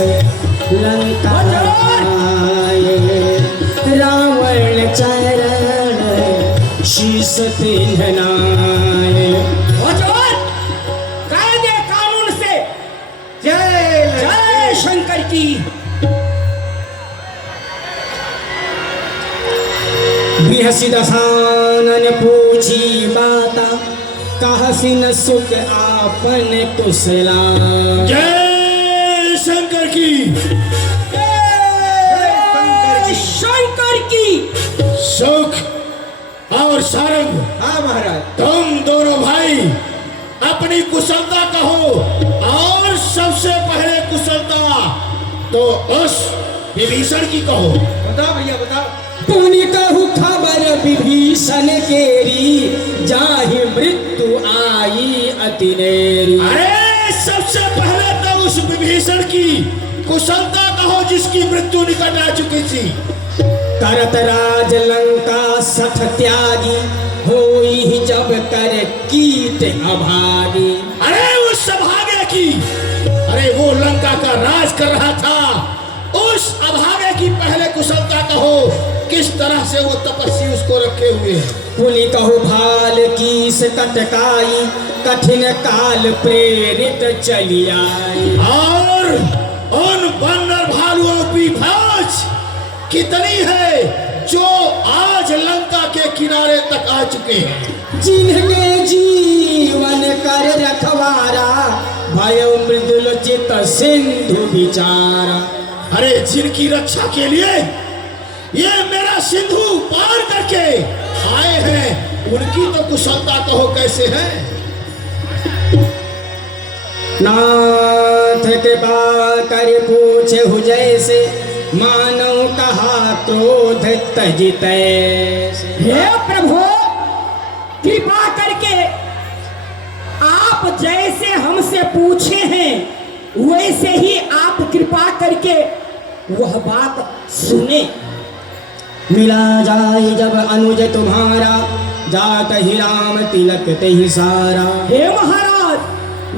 लंका रावण चरण शीस तिन्हनाए। कायदे कानून से जय शंकर की। बृहसि दसानन पूछी बाता कहसी न सुख आपन कुशला। जय शंकर की। शंकर की। सुख और सारंग, हाँ महाराज, तुम दोनों भाई अपनी कुशलता कहो, और सबसे पहले कुशलता तो उस विभीषण की कहो। बताओ भैया बताओ। पुनि कहु खबर विभीषण केरी जाहि मृत्यु आई अति नेरी। अरे सबसे पहले तो उस विभीषण की कुशलता कहो जिसकी मृत्यु निकट आ चुकी थी। करत राज लंका सठ त्यागी होई जब कर कीट अभागी। अरे उस अभागे की, अरे वो लंका का राज कर रहा था, उस अभागे की पहले कुशलता कहो, किस तरह से वो तपस्वी उसको रखे हुए हैं। पुनि कहु भाल कीस कटकाई कठिन काल प्रेरित चली आई। और उन बंदर भालुओं की फौज कितनी है जो आज लंका के किनारे तक आ चुके हैं। जिनके जीवन कर रखवारा भय मृदुल चित सिंधु विचारा। अरे जिनकी रक्षा के लिए ये मेरा सिंधु पार करके आए हैं, उनकी तो कुशलता कहो कैसे है। नाथ कृपा कर पूछे हु जैसे मानव कहा क्रोध तजितै। हे प्रभु, कृपा करके आप जैसे हमसे पूछे हैं वैसे ही आप कृपा करके वह बात सुने। मिला जाए जब अनुज तुम्हारा जात ही राम तिलक ते ही सारा। हे महाराज,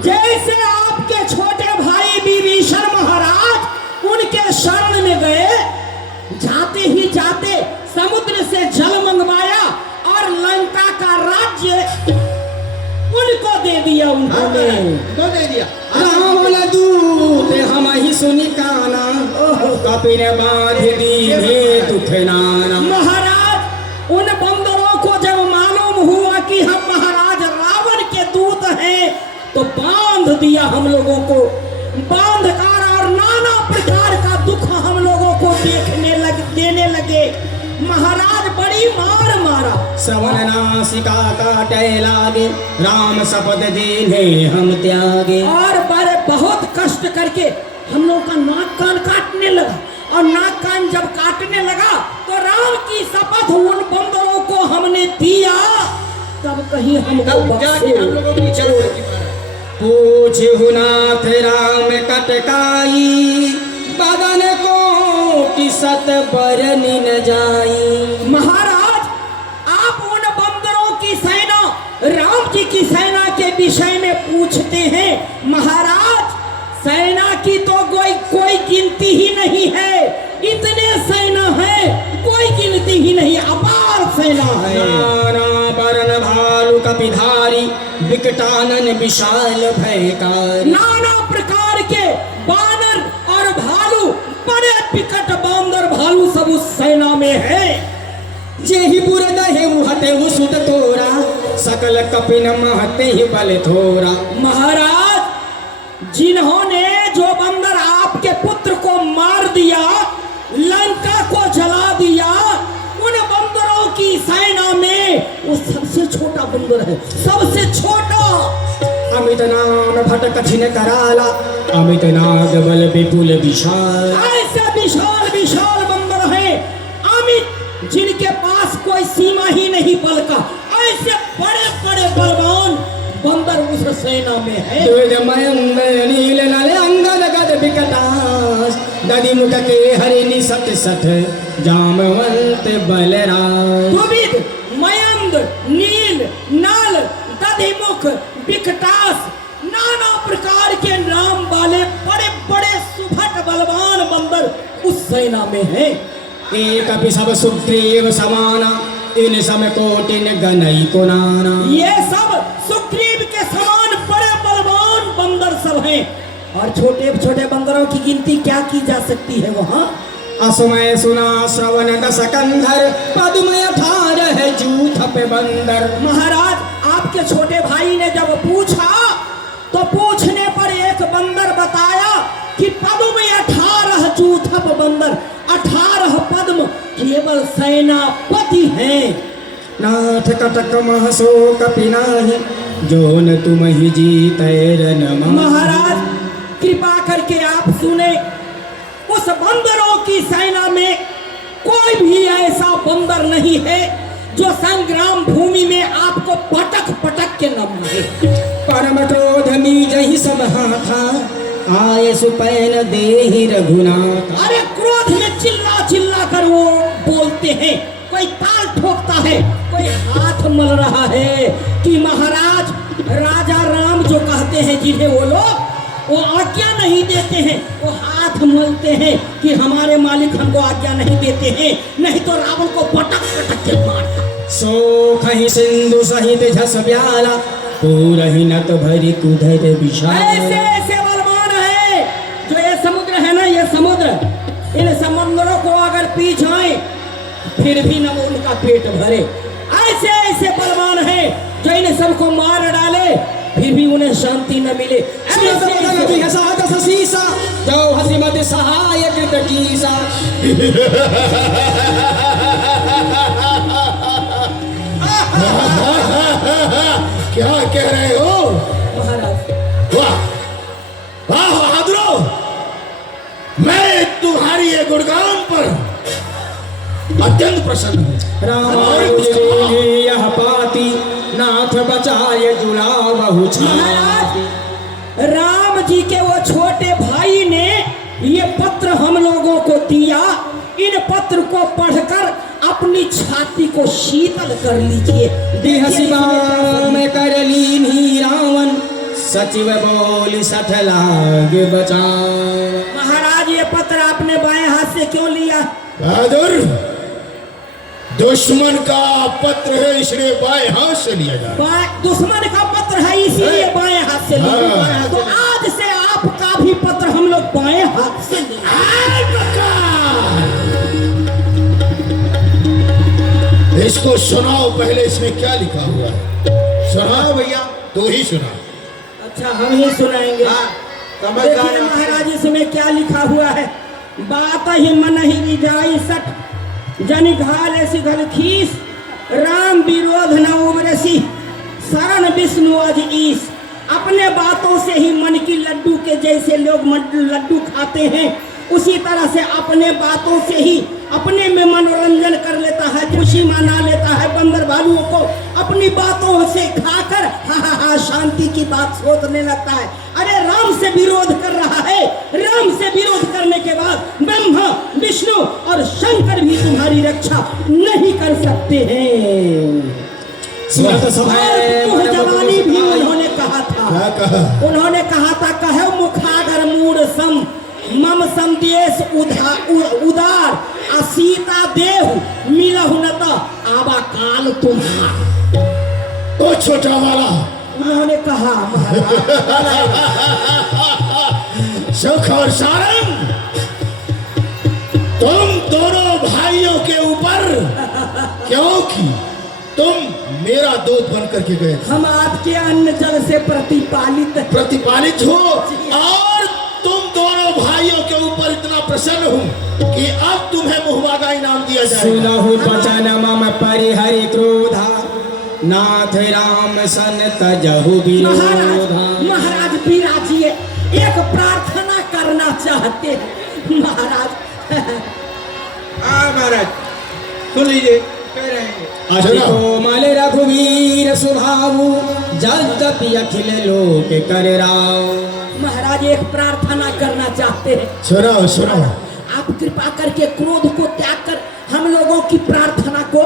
जैसे आपके छोटे भाई विभीषण महाराज उनके शरण में गए, जाते ही जाते समुद्र से जल मंगवाया और लंका का राज्य उनको दे दिया। उनको दे दिया। रावण दूत हम ही सुनि काना कपिन बांध दीने दुख नाना। महाराज, उन बंदरों को जब मालूम हुआ कि हम महाराज रावण के दूत हैं तो बांध दिया हम लोगों को, बांध कर और नाना प्रकार का दुख हम लोगों को देने लगे। महाराज बड़ी मार मारा। श्रवण नासिका काटे लागे राम शपथ दीने हम त्यागे। और बड़े बहुत कष्ट करके हम लोग का नाक कान काटने लगा, और नाक कान जब काटने लगा तो राम की शपथ उन बंदरों को हमने दिया, तब कहीं हमको बख्शे। पूछहु नाथ राम कटकाई बदन को किसत बरनि न जाई। महाराज, आप उन बंदरों की सेना राम जी की सेना के विषय में पूछते हैं। महाराज, सेना की तो कोई गिनती ही नहीं है, इतने सेना है कोई गिनती ही नहीं, अपार सेना है। नाना बरन भालु कपिधारी विकटानन विशाल भयकारी। नाना प्रकार के बानर और भालू, बड़े विकट बांदर भालू सब उस सेना में है। जेहि पुर दहे मुहते सुत तोरा सकल कपिन महते ही बल थोरा। महाराज, जिन्होंने जो बंदर आपके पुत्र को मार दिया, लंका को जला दिया, उन बंदरों की सेना में वो सबसे छोटा बंदर है, सबसे छोटा। अमित नाम भट कठिन कराला अमित नाग बल विपुल विशाल। ऐसे विशाल विशाल बंदर है, अमित, जिनके पास कोई सीमा ही नहीं बल का, ऐसे बड़े बड़े बलवान बंदर उस सेना में है। नील नल अंगद गद विकटास दधि मुख के हरिनि सत सठ जामवंत बलराज। दुविध मयंद नील नल दधिमुख विकटास नाना प्रकार के नाम वाले बड़े बड़े सुभट बल सेना में हैं। एक अपि सब सुग्रीव समाना, इन सम कोटिन गनई को नाना। ये सब सुग्रीव के समान बड़े बलवान बंदर सब हैं, और छोटे छोटे बंदरों की गिनती क्या की जा सकती है वहाँ। असमय सुना श्रवण दस कंधर, पद्मय 18 जूथ पे बंदर। महाराज आपके छोटे भाई ने जब पूछा तो पूछने पर एक बंदर बताया कि पद्म में 18 जूथप बंदर, 18 पद्म केवल सेनापति हैं। नाथ कटक महसो कपिनाहि, जो न तुम ही जीते रन। महाराज कृपा करके आप सुने, उस बंदरों की सेना में कोई भी ऐसा बंदर नहीं है जो संग्राम भूमि में आपको पटक पटक के न मारे। परम क्रोध नीजहि सब हाथा, आये सुपैन देहि रघुनाथ। अरे क्रोध में चिल्ला चिल्ला कर वो बोलते हैं, कोई ताल ठोकता है, कोई हाथ मल रहा है कि महाराज राजा राम जो कहते हैं जिन्हें वो लोग वो आज्ञा नहीं देते हैं, वो हाथ मलते हैं कि हमारे मालिक हमको आज्ञा नहीं देते हैं, नहीं तो रावण को पटक पटक के मारता। सो कहीं सिंधु सहित झस ब्याला, पूरहि नत भरी कुधर विशाल। ऐसे ऐसे बलवान है जो ये समुद्र है ना, ये समुद्र, इन समुद्रों को अगर पी जाए फिर भी न उनका पेट भरे। ऐसे ऐसे बलवान है जो इन सबको मार डाले फिर भी उन्हें शांति न मिले। शीसा जो हसीमत सहाय कृत कीसा। क्या कह रहे हो महाराज? वाह वाह बहादुरो, मैं तुम्हारी ये गुणगान पर अत्यंत प्रसन्न हूँ। राम यह पाती, नाथ बचाए जुड़ावहु छाती। राम जी के वो छोटे भाई ने ये पत्र हम लोगों को दिया, इन पत्र को पढ़कर अपनी छाती को शीतल कर लीजिए। देह शिवा में कर लीनी रावण, सचिव बोल सठ लाग बचाव। महाराज ये पत्र आपने बाएं हाथ से क्यों लिया? बहादुर, दुश्मन का पत्र है इसलिए बाएं हाथ से लिया जा रहा है। दुश्मन का पत्र है इसीलिए बाएं हाथ से लिया। तो आज से आपका भी पत्र हम लोग बाएं हाथ से लेंगे। इसको सुनाओ पहले, इसमें क्या लिखा हुआ है? सुनाओ भैया, तू ही सुना। अच्छा हम ही सुनाएंगे। देखिए महाराज इसमें क्या लिखा हुआ है। बात ही मन ही जाई सट, जन घाल सिघल खीस, राम विरोध न उबरसी, शरण विष्णु अज ईस। अपने बातों से ही मन की लड्डू के जैसे लोग लड्डू खाते हैं, उसी तरह से अपने बातों से ही अपने में मनोरंजन कर लेता है, खुशी मना लेता है। बंदर भालुओं को अपनी बातों से खाकर हा शांति की बात सोचने लगता है। अरे राम से विरोध कर रहा है, राम से विरोध करने के बाद ब्रह्मा विष्णु और शंकर भी तुम्हारी रक्षा नहीं कर सकते हैं। जवानी भी उन्होंने कहा था, उन्होंने कहा था कहो मुखागर मूड सम, मम संदेश उदार, सीता देव मिलहु न त आबा काल तुम्हार। ओ छोटा वाला, उन्होंने कहा सुख और सारंग, तुम दोनों भाइयों के ऊपर क्योंकि तुम मेरा दूत बन करके गए, हम आपके अन्न जल से प्रतिपालित हो, और तुम दोनों भाइयों के ऊपर इतना प्रसन्न हूँ कि अब तुम्हें मुहवागा इनाम दिया जाएगा। सुनहु बचन मम परिहरि क्रोधा, नाथ राम सन तजहु विरोधा। महाराज बिराजिए, एक प्रार्थना करना चाहते हैं महाराज। महाराज सुन लीजिए, कह रहे हैं कोमल रघुवीर सुभाऊ, जद्यपि अखिल लोक कर राव। महाराज एक प्रार्थना करना चाहते हैं। सुनाओ सुनाओ। आप कृपा करके क्रोध को त्याग कर हम लोगों की प्रार्थना को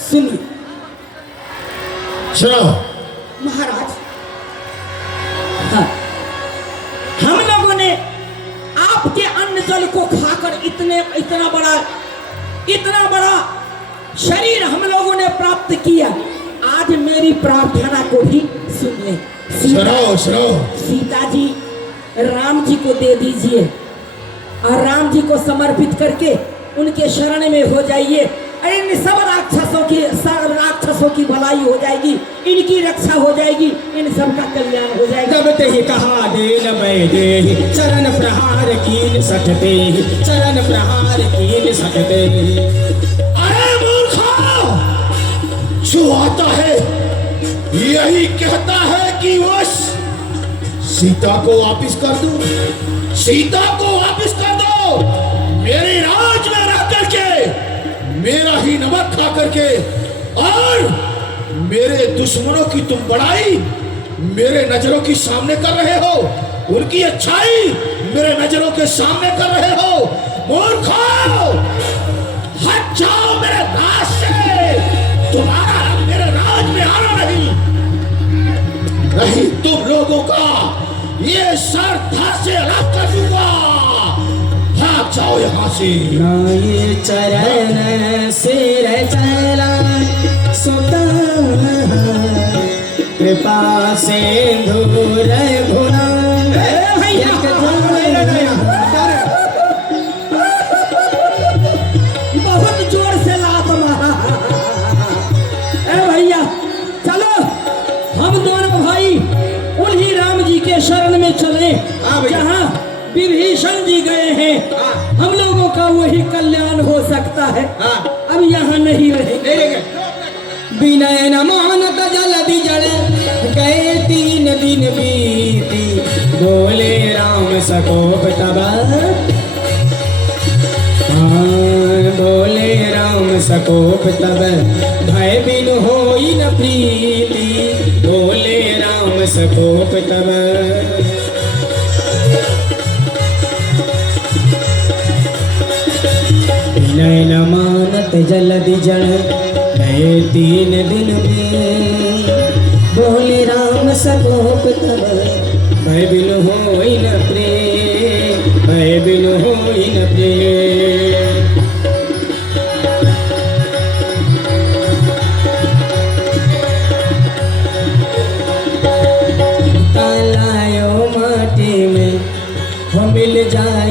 सुनिए। सुनाओ महाराज, हाँ, हम लोगों ने आपके अन्न जल को खाकर इतना बड़ा शरीर हम लोगों ने प्राप्त किया। आज मेरी प्रार्थना को भी सुन ले। सीता जी राम जी को दे दीजिए और राम जी को समर्पित करके उनके शरण में हो जाइए। इन सब राक्षसों की भलाई हो जाएगी, इनकी रक्षा हो जाएगी, इन सब का कल्याण हो जाएगा। जब ते ही कहा दे न दे चरण प्रहार कीन सकते, चरण प्रहार कीन सकते। अरे मूर्खा, जो आता है यही कहता है कि उस सीता को वापिस कर दो, सीता को वापिस कर दो। मेरे राज में रह करके मेरा ही नमक खा करके और मेरे दुश्मनों की तुम बड़ाई मेरे नजरों की सामने कर रहे हो, उनकी अच्छाई मेरे नजरों के सामने कर रहे हो। मूर्खों, हट जाओ मेरे राज से, तुम्हारा मेरे राज में आना नहीं, तुम लोगों का ये सर धड़ से अलग कर दूंगा। भाग जाओ यहाँ से। ये चरण सिर चला सुता, कृपा से दूर घुरा। बहुत जोर से लात मारा। भैया चलो, हम दोनों भाई उन्हीं राम जी के शरण में चले जहाँ विभीषण जी गए हैं। हम लोगों का वही कल्याण हो सकता है। अब यहाँ नहीं रहेंगे। विनय न मानत जल्दी जड़ गए 3 दिन बीती, बोले राम सकोप तब। बोले राम सकोप तब, भय बिन होई न प्रीति, बोले राम सकोप तब। विनय न मानत जल्दी जड़ गए 3 दिन में, बोले राम सकोप तब, भय बिन होई न प्रेम, भय बिन होई न प्रेम। तालायो माटी में हो मिल जाए